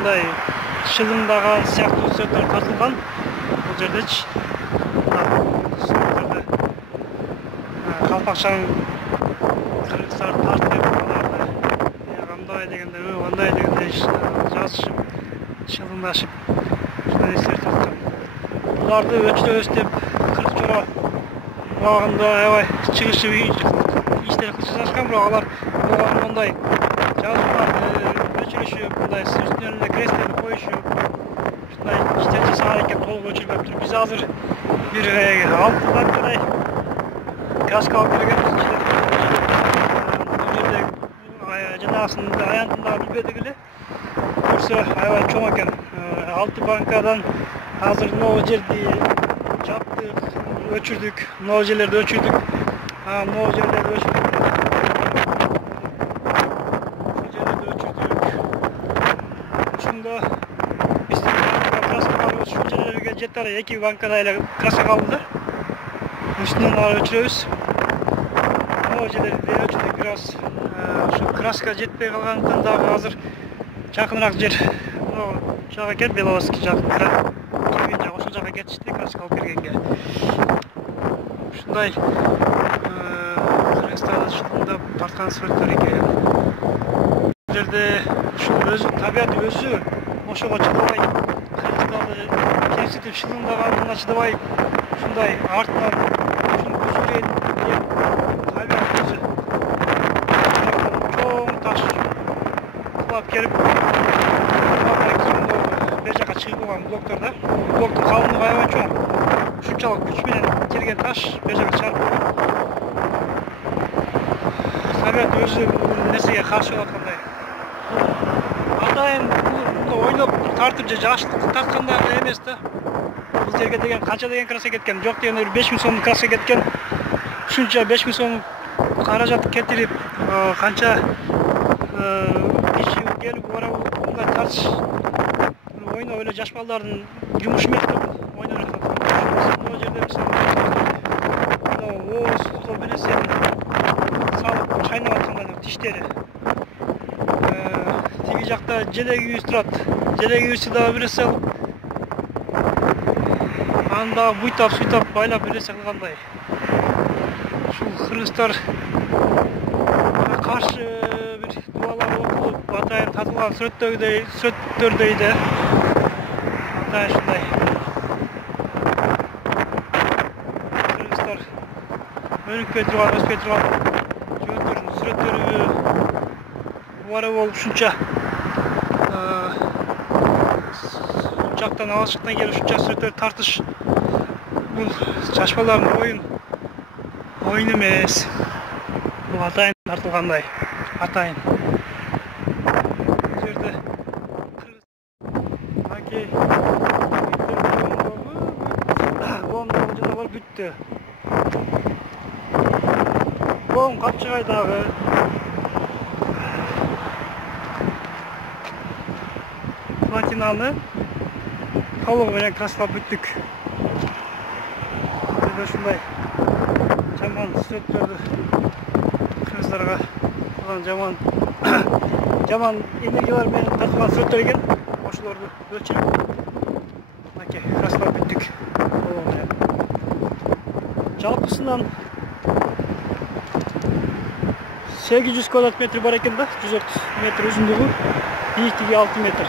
мындай шылыңдаган сыяктуу сөттөр тартылган бул жердечи. Калпакчанын кыргыздар тартып аларды кандай дегенде жазышып шылыңдашып ушундай нерселер тарткан. Буларды өчтөбөз деп кыргыз жора убагында аябай чыгышып иштер кылышкан, бирок алар мындай жазууларды өчүрүшүп, мындай үстүнө эле кресттерди коюшуп, ушундай иштер жасаган экен, толук өчүрбөптүр. Биз азыр бир 6 банкадай краска алып келгенбиз. Бул жерде жанагысын аянтындагы билбедик эле. Көрсө аябай чоң экен. 6 банкадан азыр могу жерди жаптык, өчүрдүк, могу жерлерди өчүрдүк. Могу жерлерди өчүрдүк. Ушунда биздин краскаларыбыз ушул жерлерге жетер, 2 банкада эле краска калды да. Үстүнөн алып өчүрөбүз. Могу жерлерди өчүрдүк бир аз. Ушу краска жетпей калгандыктан дагы азыр жакыныраак жер могу жак экен, Беловодский жак. Ошол жака кетишти краска алып келгенге. Ушундай Кыргызстанда шылыңдап тарткан сүрөттөр экен. Бул жерде ушул өзү табият өзү ошого чыдабай, кыргыздарды кемситип шылыңдаганына чыдабай, ушундай артынан ушуну күзгүлөйт деп табият өзү чоң таш кулап келип бер жака чыгып калган блоктор да. Блоктун калыңдыгы аябай чоң. Ушунчалык күч менен келген таш бер жака чыгарып койгон. Табият өзү бул нерсеге каршы болуп аткандай. Атайын бул ойноп тартып же жаштык тарткандай эмес да. Бул жерге деген канча деген краска кеткен, жок дегенде 5000 сомдук краска кеткен. Ушунча 5000 сом каражат кетирип, канча киши келип барабы мындай тартыш ойноп эле жаш балдардын жумушу эмес да. Ойноп эле бул жерде ооздо бир нерсени салып чайнап аткандай тиштери. Тиги жакта желек үйүз турат. Желек үйүзү дагы бир нерсе алып, аны дагы буйтап, суйтап, байлап бир нерсе кылгандай. Ушул кыргыздар каршы бир дубалар окулуп, атайын татылган сүрөттөрдөй да. Атайын ушундай. Кыргыздар өнүкпөй турган, өспөй турган жігіттердің сүреттері бары болып ушунча жактан алышыктан келип ушунча сүрөттөрдү тартыш бул жаш балдардын оюн эмес. Бул атайын тартылгандай. Атайын. Бул жерде Аки боомдогу жана бар бүттү. Боом капчыгай дагы. Платинаны толугу менен краскалап бүттүк. Ушундай жаман сүрөттөрдү кыргыздарга жаман энергиялар менен тартылган сүрөттөр экен. Ошолорду өлчүрүп мынакей краскалап бүттүк. Жалпысынан 800 квадрат метр бар экен да, 130 метр uzunluğu, биіктігі 6 метр.